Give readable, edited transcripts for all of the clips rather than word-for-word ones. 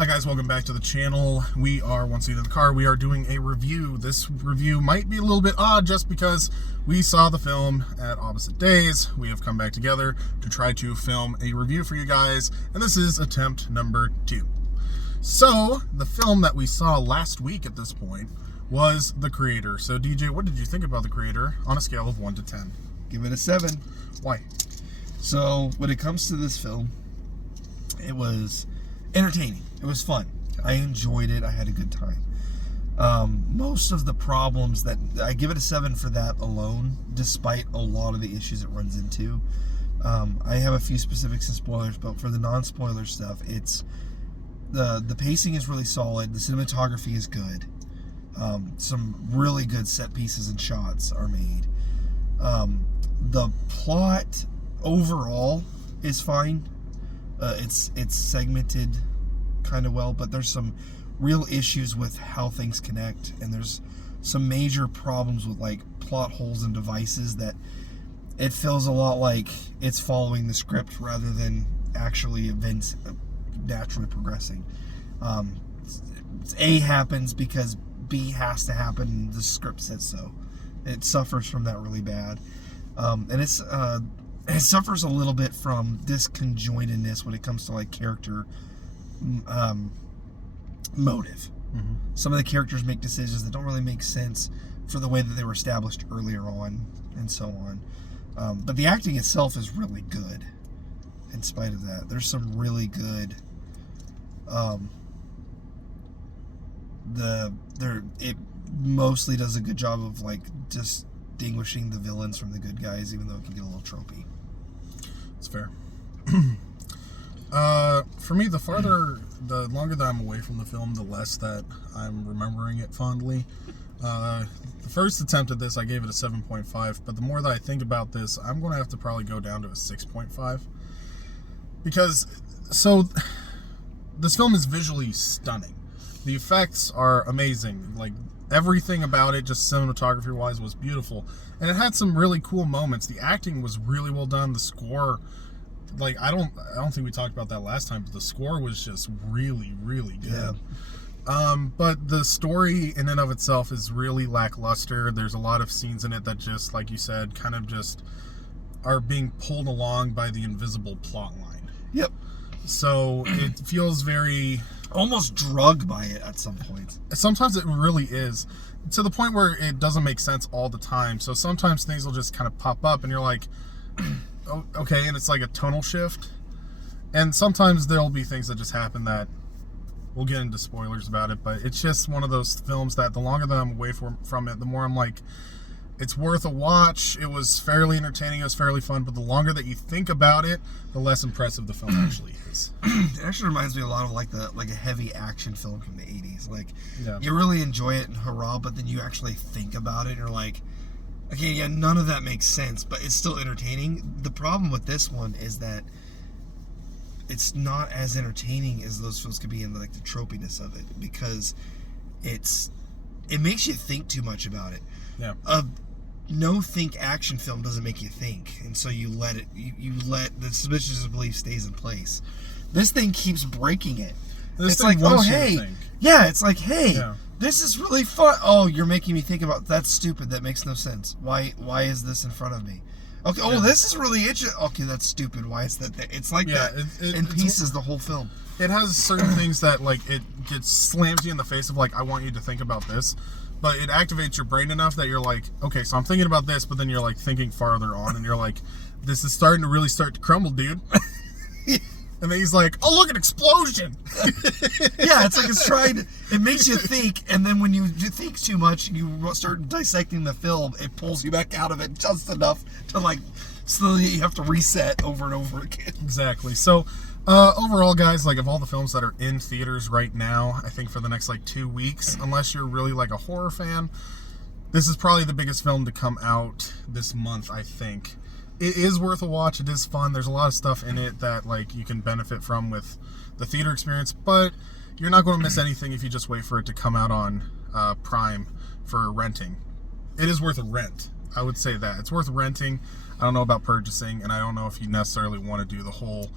Hi guys, welcome back to the channel. We are One Seat in the Car. We are doing a review. This review might be a little bit odd just because we saw the film at opposite days. We have come back together to try to film a review for you guys, and this is attempt number 2. So, the film that we saw last week at this point was The Creator. So DJ, what did you think about The Creator on a scale of 1 to 10? Give it a 7. Why? So, when it comes to this film, it was entertaining. It was fun. I enjoyed it. I had a good time. Most of the problems that I give it a 7 for that alone, despite a lot of the issues it runs into. I have a few specifics and spoilers, but for the non-spoiler stuff, it's the pacing is really solid. The cinematography is good. Some really good set pieces and shots are made. The plot overall is fine. It's segmented kind of well, but there's some real issues with how things connect, and there's some major problems with like plot holes and devices that it feels a lot like it's following the script rather than actually events naturally progressing. A happens because B has to happen, and the script says so. It suffers from that really bad, and it suffers a little bit from disconjointedness when it comes to like character motive. Mm-hmm. Some of the characters make decisions that don't really make sense for the way that they were established earlier on, and so on. But the acting itself is really good. In spite of that, there's some really good. It mostly does a good job of like distinguishing the villains from the good guys, even though it can get a little tropey. It's fair. For me, the longer that I'm away from the film, the less that I'm remembering it fondly. The first attempt at this, I gave it a 7.5, but the more that I think about this, I'm going to have to probably go down to a 6.5. Because, this film is visually stunning. The effects are amazing. Like, everything about it, just cinematography-wise, was beautiful. And it had some really cool moments. The acting was really well done. The score, like, I don't think we talked about that last time, but the score was just really, really good. Yeah. But the story in and of itself is really lackluster. There's a lot of scenes in it that just, like you said, kind of just are being pulled along by the invisible plot line. Yep. So it feels very... almost drugged by it at some point. Sometimes it really is. To the point where it doesn't make sense all the time. So sometimes things will just kind of pop up and you're like... oh, okay, and it's like a tonal shift. And sometimes there'll be things that just happen that we'll get into spoilers about it, but it's just one of those films that the longer that I'm away from it, the more I'm like, it's worth a watch. It was fairly entertaining, it was fairly fun, but the longer that you think about it, the less impressive the film actually is. It actually reminds me a lot of like a heavy action film from the 80s. Like, yeah. You really enjoy it and hurrah, but then you actually think about it and you're like, okay, yeah, none of that makes sense, but it's still entertaining. The problem with this one is that it's not as entertaining as those films could be in like the tropiness of it, because it makes you think too much about it. Yeah. No think action film doesn't make you think, and so you let the suspicious belief stays in place. This thing keeps breaking it. It's like, oh hey, yeah, it's like, hey, yeah. This is really fun. Oh, you're making me think about that's stupid. That makes no sense. Why is this in front of me? Okay. Oh, yeah. This is really interesting. Okay, that's stupid. Why is that? It's like that in pieces the whole film. It has certain things that like it gets slams you in the face of like, I want you to think about this, but it activates your brain enough that you're like, okay, so I'm thinking about this, but then you're like thinking farther on, and you're like, this is starting to start to crumble, dude. And then he's like, oh, look, an explosion. Yeah, it's like it's trying to, it makes you think, and then when you think too much, you start dissecting the film, it pulls you back out of it just enough to like, so you have to reset over and over again. Exactly. So, overall, guys, like of all the films that are in theaters right now, I think for the next like 2 weeks, unless you're really like a horror fan, this is probably the biggest film to come out this month, I think. It is worth a watch. It is fun. There's a lot of stuff in it that like you can benefit from with the theater experience, but you're not going to miss anything if you just wait for it to come out on Prime for renting. It is worth a rent. I would say that. It's worth renting. I don't know about purchasing, and I don't know if you necessarily want to do the whole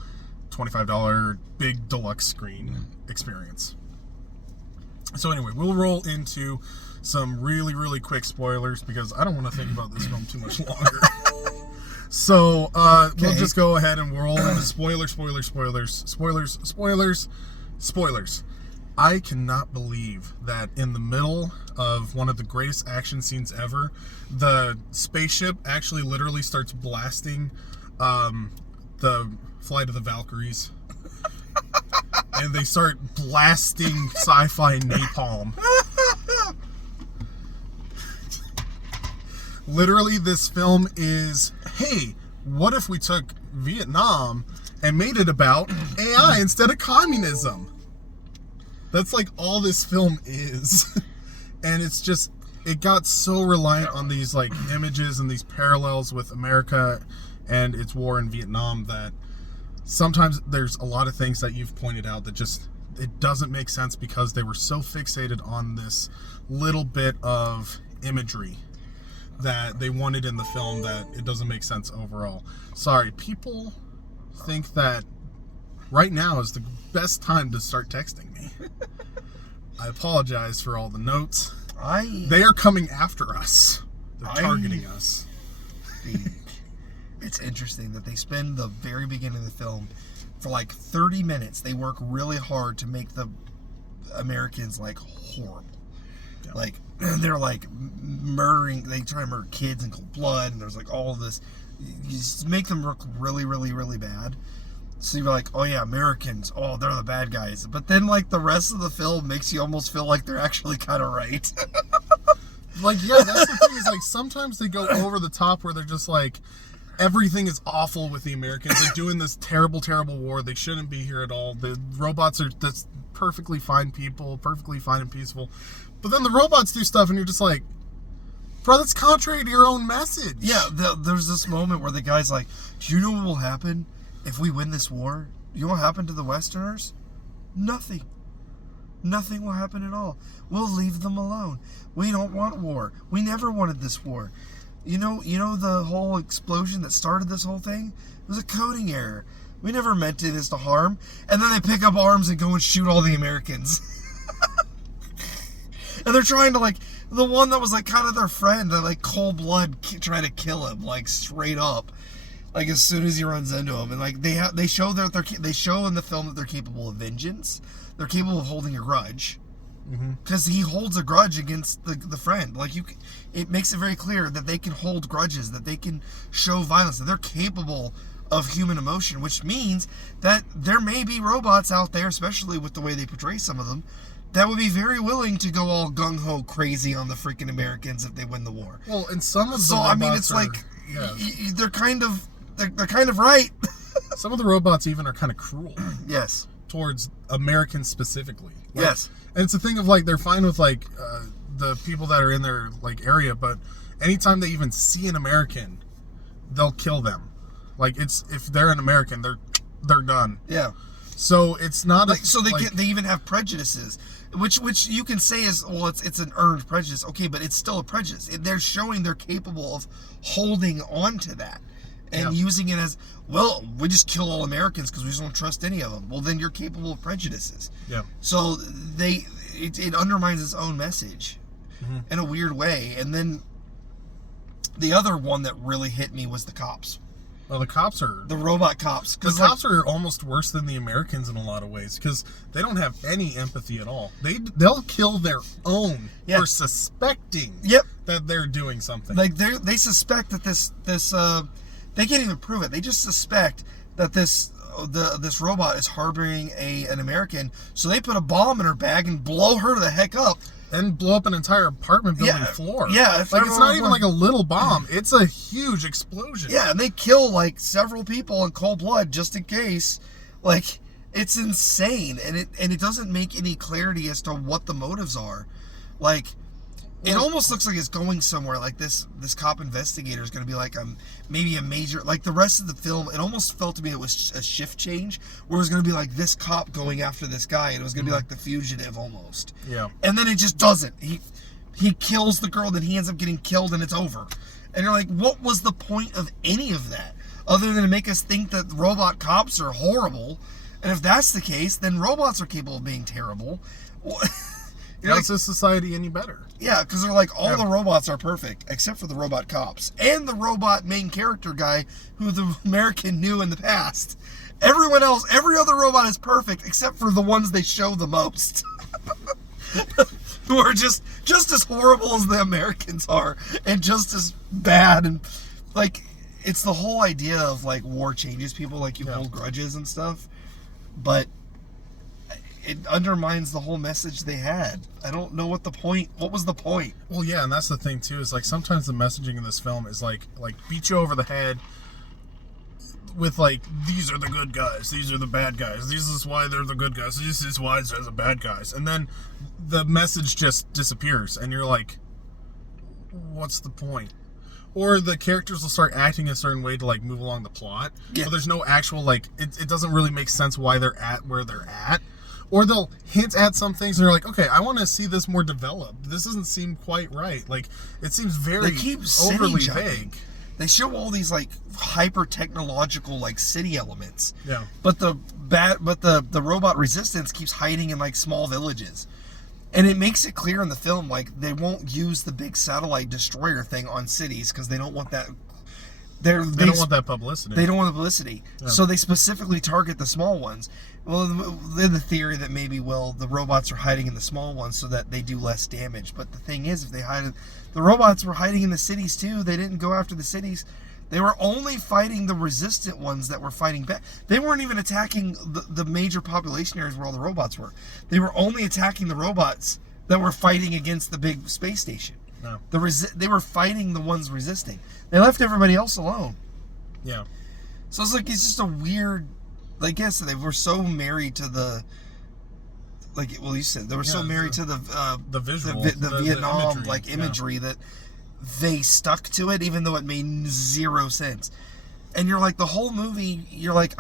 $25 big deluxe screen experience. So anyway, we'll roll into some really, really quick spoilers because I don't want to think about this film too much longer. So we'll just go ahead and roll into spoilers. I cannot believe that in the middle of one of the greatest action scenes ever, the spaceship actually literally starts blasting the Flight of the Valkyries. And they start blasting Sci-Fi napalm. Literally, this film is, hey, what if we took Vietnam and made it about AI instead of communism? That's like all this film is. And it's just, it got so reliant on these like images and these parallels with America and its war in Vietnam that sometimes there's a lot of things that you've pointed out that just, it doesn't make sense because they were so fixated on this little bit of imagery that they wanted in the film that it doesn't make sense overall. Sorry, people think that right now is the best time to start texting me. I apologize for all the notes. They are coming after us. They're targeting us. It's interesting that they spend the very beginning of the film for like 30 minutes. They work really hard to make the Americans like horrible. Yeah. Like they're like murdering. They try to murder kids in cold blood, and there's like all of this. You just make them look really, really, really bad. So you're like, oh yeah, Americans. Oh, they're the bad guys. But then like the rest of the film makes you almost feel like they're actually kind of right. Like yeah, that's the thing is like sometimes they go over the top where they're just like, everything is awful with the Americans. They're doing this terrible, terrible war. They shouldn't be here at all. The robots are just perfectly fine people, perfectly fine and peaceful. But then the robots do stuff and you're just like, bro, that's contrary to your own message. Yeah, there's this moment where the guy's like, do you know what will happen if we win this war? You know what happened to the Westerners? Nothing. Nothing will happen at all. We'll leave them alone. We don't want war. We never wanted this war. You know the whole explosion that started this whole thing? It was a coding error. We never meant this to harm. And then they pick up arms and go and shoot all the Americans. And they're trying to like, the one that was like kind of their friend, they're like cold blood trying to kill him, like straight up. Like as soon as he runs into him. And like they show they show in the film that they're capable of vengeance. They're capable of holding a grudge. Because he holds a grudge against the friend. Like it makes it very clear that they can hold grudges, that they can show violence, that they're capable of human emotion, which means that there may be robots out there, especially with the way they portray some of them, that would be very willing to go all gung-ho crazy on the freaking Americans if they win the war. Well, and some of the robots I mean, it's like, they're kind of right. Some of the robots even are kind of cruel. Yes. Towards Americans specifically. Like, yes. And it's a thing of like, they're fine with like the people that are in their like area, but anytime they even see an American, they'll kill them. Like if they're an American, they're done. Yeah. So it's not like, they even have prejudices, which you can say is, well, it's an earned prejudice. Okay, but it's still a prejudice. They're showing they're capable of holding on to that and using it as, well, we just kill all Americans because we just don't trust any of them. Well, then you're capable of prejudices. Yeah. So it undermines its own message in a weird way. And then the other one that really hit me was the cops. Well, the cops are... The robot cops. The cops are almost worse than the Americans in a lot of ways because they don't have any empathy at all. They'll kill their own for suspecting that they're doing something. Like they suspect that this they can't even prove it. They just suspect that this robot is harboring an American, so they put a bomb in her bag and blow her the heck up. And blow up an entire apartment building floor. Yeah. Like, it's not even like a little bomb. It's a huge explosion. Yeah, and they kill, like, several people in cold blood just in case. Like, it's insane. And it doesn't make any clarity as to what the motives are. Like, it almost looks like it's going somewhere. Like, this cop investigator is going to be, like, maybe a major... Like, the rest of the film, it almost felt to me it was a shift change, where it was going to be, like, this cop going after this guy, and it was going to be, like, the fugitive, almost. Yeah. And then it just doesn't. He kills the girl, then he ends up getting killed, and it's over. And you're like, what was the point of any of that? other than to make us think that robot cops are horrible. And if that's the case, then robots are capable of being terrible. Is this society any better? Yeah, because they're like, all the robots are perfect, except for the robot cops. And the robot main character guy who the American knew in the past. Everyone else, every other robot is perfect, except for the ones they show the most. Who are just as horrible as the Americans are, and just as bad. And, like, it's the whole idea of, like, war changes people, like, you hold grudges and stuff. But it undermines the whole message they had. I don't know what was the point? Well, yeah, and that's the thing too, is like sometimes the messaging in this film is like beat you over the head with like, these are the good guys, these are the bad guys, this is why they're the good guys, this is why they're the bad guys, and then the message just disappears and you're like, what's the point? Or the characters will start acting a certain way to like move along the plot, but there's no actual like, it doesn't really make sense why they're at where they're at. Or they'll hint at some things and you're like, okay, I want to see this more developed. This doesn't seem quite right. Like, it seems very overly vague. They show all these like hyper technological like city elements. Yeah. But the robot resistance keeps hiding in like small villages. And it makes it clear in the film, like, they won't use the big satellite destroyer thing on cities because they don't want that. They don't want that publicity. They don't want the publicity. Yeah. So they specifically target the small ones. Well, they're the theory that maybe, the robots are hiding in the small ones so that they do less damage. But the thing is, if they hide, the robots were hiding in the cities too. They didn't go after the cities. They were only fighting the resistant ones that were fighting back. They weren't even attacking the major population areas where all the robots were. They were only attacking the robots that were fighting against the big space station. No. They were fighting the ones resisting. They left everybody else alone. Yeah. So it's like, it's just a weird, like, yes, they were so married to the, like, well, you said, they were so married to the visual, the Vietnam imagery, imagery that they stuck to it, even though it made zero sense. And you're like, the whole movie, you're like,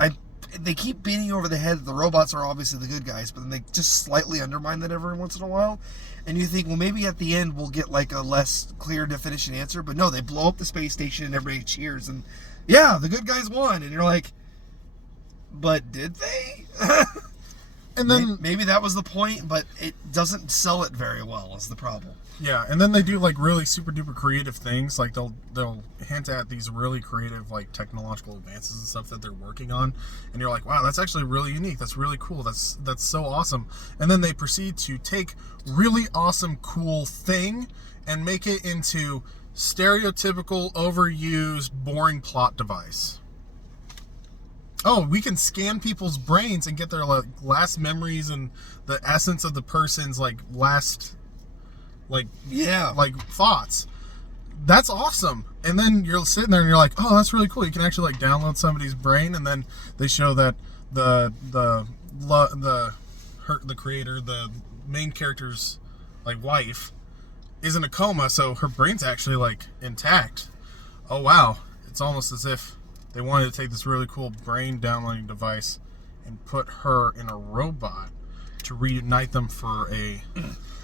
they keep beating you over the head that the robots are obviously the good guys, but then they just slightly undermine that every once in a while. And you think, well, maybe at the end we'll get like a less clear definition answer. But no, they blow up the space station and everybody cheers. And yeah, the good guys won. And you're like, but did they? And then maybe that was the point, but it doesn't sell it very well is the problem. Yeah, and then they do like really super duper creative things. Like they'll hint at these really creative like technological advances and stuff that they're working on, and you're like, wow, that's actually really unique. That's really cool. That's so awesome. And then they proceed to take really awesome, cool thing and make it into stereotypical, overused, boring plot device. Oh, we can scan people's brains and get their like last memories and the essence of the person's like last. Like thoughts. That's awesome. And then you're sitting there and you're like, oh, that's really cool. You can actually like download somebody's brain, and then they show that the creator, the main character's like wife, is in a coma, so her brain's actually like intact. Oh wow. It's almost as if they wanted to take this really cool brain downloading device and put her in a robot to reunite them for a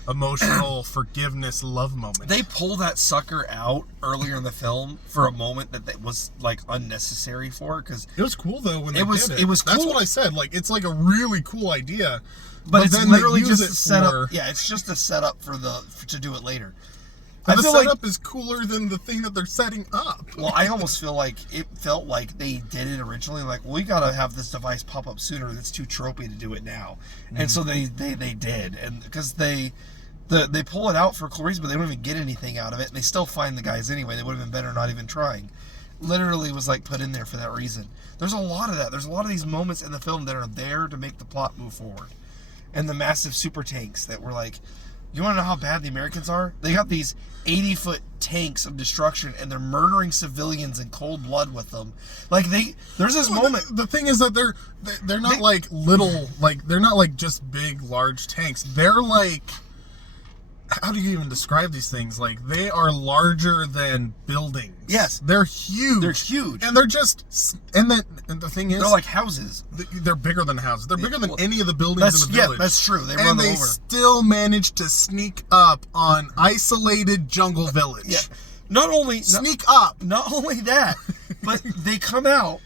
emotional forgiveness love moment. They pull that sucker out earlier in the film for a moment that was like unnecessary for, because it was cool though when they did it. It was cool. That's what I said. Like, it's like a really cool idea, but it's then literally just a setup. Yeah, it's just a setup to do it later. And the setup is cooler than the thing that they're setting up. Well, I almost feel like it felt like they did it originally. Like, well, we gotta have this device pop up sooner. That's too tropey to do it now, and so they did, and because they pull it out for a cool reason, but they don't even get anything out of it. And they still find the guys anyway. They would have been better not even trying. Literally was like put in there for that reason. There's a lot of that. There's a lot of these moments in the film that are there to make the plot move forward. And the massive super tanks that were like, you want to know how bad the Americans are? They got these 80-foot tanks of destruction, and they're murdering civilians in cold blood with them. Like, there's this moment. The thing is that they're not like little, like, they're not like just big, large tanks. They're like, how do you even describe these things? Like, they are larger than buildings. Yes. They're huge. They're huge. And they're just, and the thing is, they're like houses. They're bigger than houses. They're bigger than any of the buildings in the village. Yeah, that's true. They run them over. And they still manage to sneak up on isolated jungle village. Yeah. Not only Sneak up. Not only that, but they come out,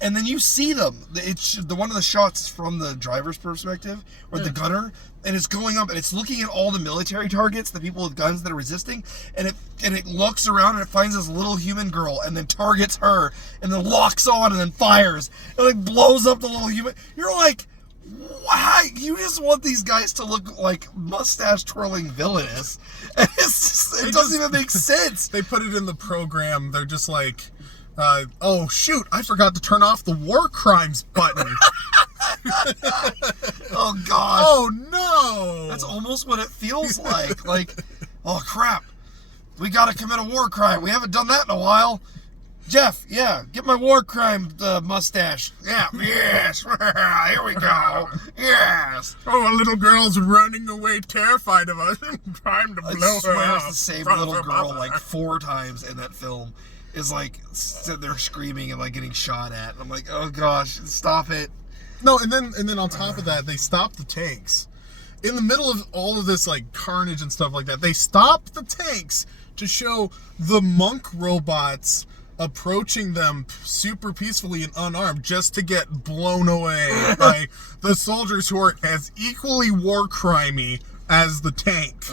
and then you see them. It's the one of the shots from the driver's perspective, or the gunner, and it's going up, and it's looking at all the military targets, the people with guns that are resisting, and it looks around, and it finds this little human girl, and then targets her, and then locks on, and then fires, and like blows up the little human. You're like, why? You just want these guys to look like mustache twirling villainous. And it doesn't even make sense. They put it in the program. They're just like, oh shoot, I forgot to turn off the war crimes button. Oh gosh. Oh no. That's almost what it feels like. Like, oh crap, we gotta commit a war crime. We haven't done that in a while. Jeff, yeah, get my war crime mustache. Yeah, yes, here we go. Yes. Oh, a little girl's running away terrified of us. Time to blow her I up. swear the same little girl like 4 times in that film is like sitting there screaming and like getting shot at. And I'm like, oh gosh, stop it. No, and then on top of that, they stop the tanks. In the middle of all of this like carnage and stuff like that, they stop the tanks to show the monk robots approaching them super peacefully and unarmed, just to get blown away by the soldiers who are as equally war crimey as the tank.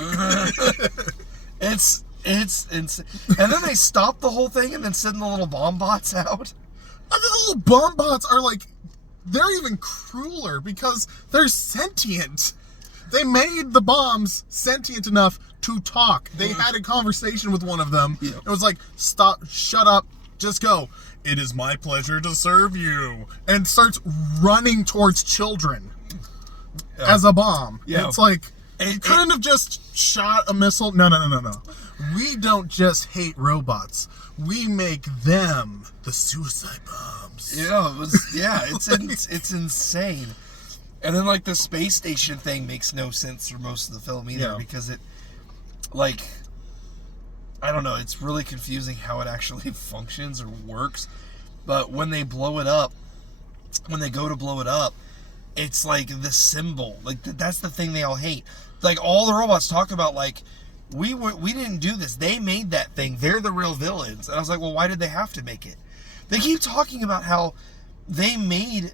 It's insane. And then they stop the whole thing and then send the little bomb bots out. And the little bomb bots are like, they're even crueler because they're sentient. They made the bombs sentient enough to talk. They had a conversation with one of them. Yeah. It was like, stop, shut up, just go. It is my pleasure to serve you. And starts running towards children as a bomb. Yeah. It's like, you couldn't have just shot a missile. No. We don't just hate robots. We make them the suicide bombs. It's insane. And then like the space station thing makes no sense for most of the film either, because it, like, I don't know, it's really confusing how it actually functions or works. But when they blow it up, when they go to blow it up, it's like the symbol. Like that's the thing they all hate. Like all the robots talk about like, we didn't do this. They made that thing. They're the real villains. And I was like, well, why did they have to make it? They keep talking about how they made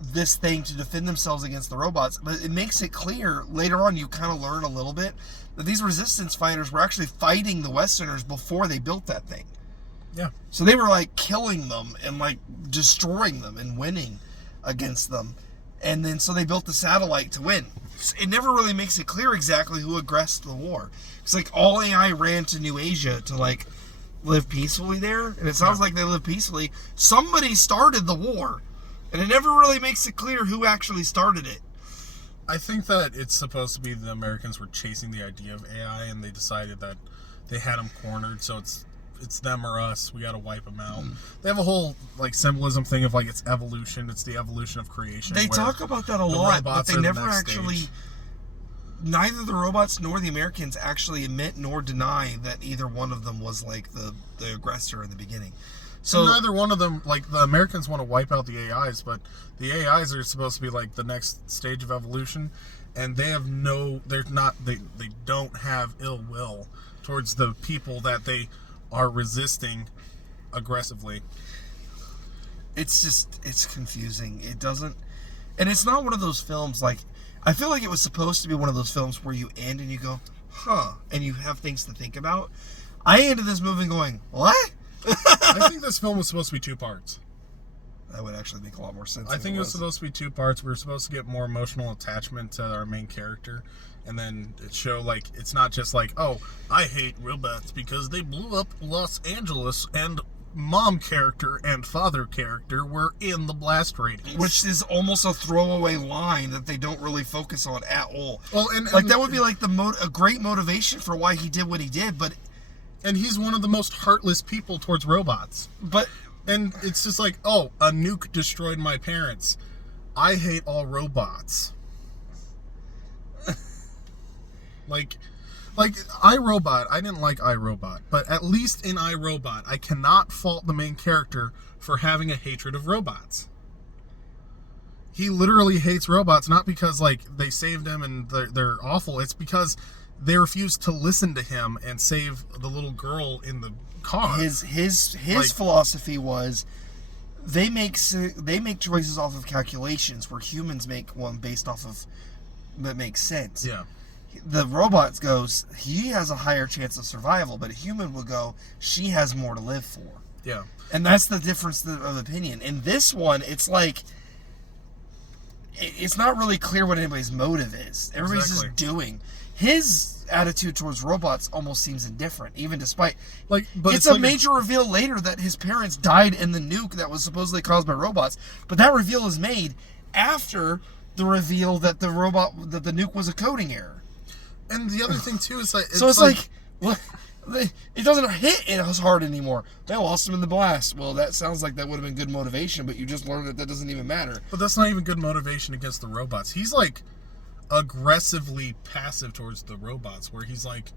this thing to defend themselves against the robots, but it makes it clear later on, you kind of learn a little bit that these resistance fighters were actually fighting the Westerners before they built that thing. Yeah. So they were like killing them and like destroying them and winning against them. And then so they built the satellite to win. It never really makes it clear exactly who aggressed the war. It's like all AI ran to New Asia to like live peacefully there, and it sounds like they live peacefully. Somebody started the war, and it never really makes it clear who actually started it. I think that it's supposed to be the Americans were chasing the idea of AI, and they decided that they had them cornered, so it's them or us. We got to wipe them out. They have a whole like symbolism thing of like it's evolution. It's the evolution of creation. They talk about that a lot, but they never actually. Stage. Neither the robots nor the Americans actually admit nor deny that either one of them was like the aggressor in the beginning. So and neither one of them, like the Americans want to wipe out the AIs, but the AIs are supposed to be like the next stage of evolution, and they have they don't have ill will towards the people that they are resisting aggressively. It's confusing. It doesn't, and it's not one of those films like, I feel like it was supposed to be one of those films where you end and you go, huh, and you have things to think about. I ended this movie going, what? I think this film was supposed to be 2 parts. That would actually make a lot more sense. I think it was supposed to be 2 parts. We were supposed to get more emotional attachment to our main character, and then it show like it's not just like, oh, I hate robots because they blew up Los Angeles and mom character and father character were in the blast radius, which is almost a throwaway line that they don't really focus on at all. Well, and like that would be like a great motivation for why he did what he did, but he's one of the most heartless people towards robots. And it's just like, oh, a nuke destroyed my parents. I hate all robots. Like iRobot, I didn't like iRobot, but at least in iRobot, I cannot fault the main character for having a hatred of robots. He literally hates robots, not because like they saved him and they're awful. It's because they refuse to listen to him and save the little girl in the car. His Like- philosophy was they make choices off of calculations, where humans make one based off of that makes sense. Yeah. The robot goes, he has a higher chance of survival, but a human will go, she has more to live for. Yeah. And that's the difference of opinion. In this one, it's like, it's not really clear what anybody's motive is. Everybody's just doing. His attitude towards robots almost seems indifferent, even despite... Like, but it's a major reveal later that his parents died in the nuke that was supposedly caused by robots, but that reveal is made after the reveal that the nuke was a coding error. And the other thing too is that it's like what? It doesn't hit as hard anymore. They lost him in the blast. Well, that sounds like that would have been good motivation, but you just learned that doesn't even matter. But that's not even good motivation against the robots. He's like aggressively passive towards the robots, where he's like,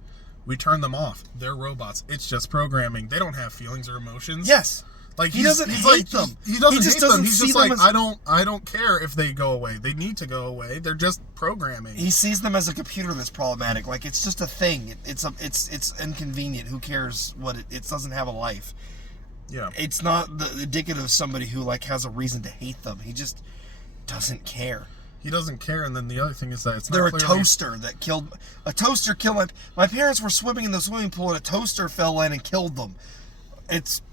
we turn them off. They're robots. It's just programming. They don't have feelings or emotions. Yes. Like he doesn't hate them. He doesn't just hate doesn't them. He's see just them like, as... I don't care if they go away. They need to go away. They're just programming. He sees them as a computer that's problematic. Like, it's just a thing. It's inconvenient. Who cares what it doesn't have a life. Yeah. It's not indicative of somebody who like has a reason to hate them. He just doesn't care. He doesn't care. And then the other thing is that it's not they're a clearly... toaster that killed... A toaster killed... My parents were swimming in the swimming pool and a toaster fell in and killed them. It's...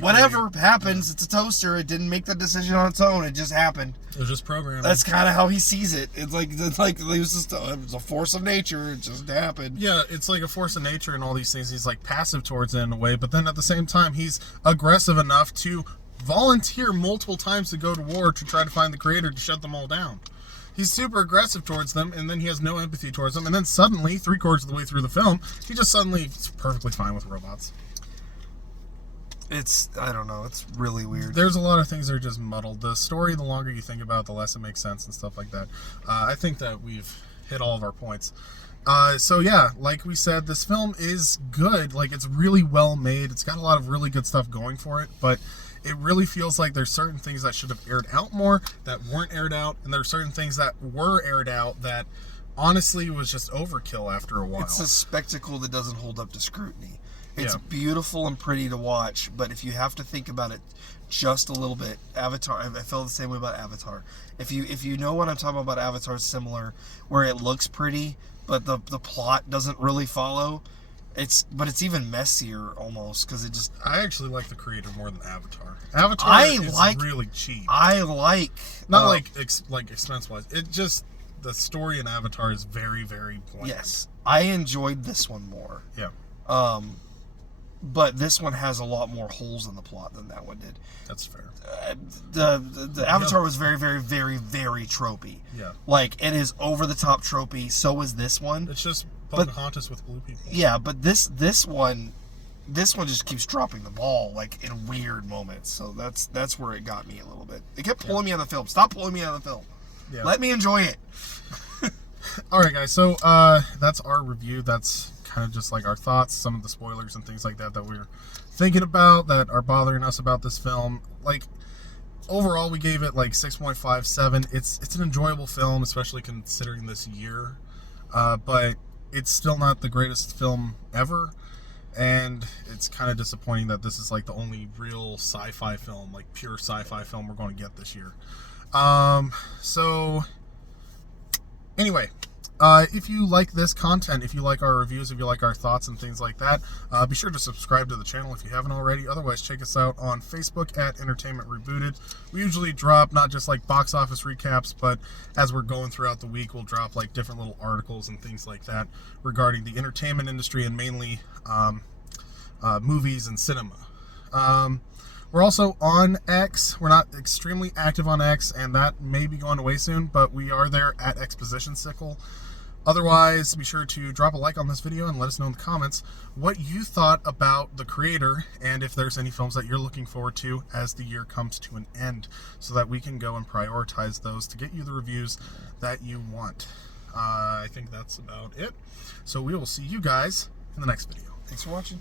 Whatever happens, it's a toaster. It didn't make the decision on its own. It just happened. It was just programming. That's kind of how he sees it. It's like it was a force of nature. It just happened. Yeah, it's like a force of nature and all these things. He's like passive towards it in a way, but then at the same time, he's aggressive enough to volunteer multiple times to go to war to try to find the creator to shut them all down. He's super aggressive towards them, and then he has no empathy towards them, and then suddenly, 3/4 of the way through the film, he just suddenly is perfectly fine with robots. I don't know, it's really weird. There's a lot of things that are just muddled. The story, the longer you think about it, the less it makes sense and stuff like that. I think that we've hit all of our points. So yeah, like we said, this film is good. Like, it's really well made. It's got a lot of really good stuff going for it, but it really feels like there's certain things that should have aired out more that weren't aired out, and there are certain things that were aired out that honestly was just overkill after a while. It's a spectacle that doesn't hold up to scrutiny. It's beautiful and pretty to watch, but if you have to think about it just a little bit, Avatar, I feel the same way about Avatar. If you know what I'm talking about Avatar, is similar, where it looks pretty, but the plot doesn't really follow. It's even messier almost, because it just... I actually like the creator more than Avatar. Avatar is really cheap. I like... Not like expense-wise. It just... The story in Avatar is very, very bland. Yes. I enjoyed this one more. Yeah. But this one has a lot more holes in the plot than that one did. That's fair. The Avatar was very, very, very, very tropey. Yeah. Like, it is over-the-top tropey. So is this one. It's just Pocahontas with blue people. Yeah, but this one just keeps dropping the ball, like, in weird moments. So that's where it got me a little bit. It kept pulling me out of the film. Stop pulling me out of the film. Yeah. Let me enjoy it. Alright, guys. So, that's our review. That's kind of just like our thoughts, some of the spoilers and things like that we're thinking about that are bothering us about this film. Like, overall, we gave it like 6.57. It's an enjoyable film, especially considering this year, but it's still not the greatest film ever, and it's kind of disappointing that this is like the only real sci-fi film, like pure sci-fi film, we're going to get this year. So anyway, if you like this content, if you like our reviews, if you like our thoughts and things like that, be sure to subscribe to the channel if you haven't already. Otherwise, check us out on Facebook at Entertainment Rebooted. We usually drop not just like box office recaps, but as we're going throughout the week, we'll drop like different little articles and things like that regarding the entertainment industry and mainly movies and cinema. We're also on X. We're not extremely active on X, and that may be going away soon, but we are there at Exposition Sickle. Otherwise, be sure to drop a like on this video and let us know in the comments what you thought about the creator, and if there's any films that you're looking forward to as the year comes to an end, so that we can go and prioritize those to get you the reviews that you want. I think that's about it. So we will see you guys in the next video. Thanks for watching.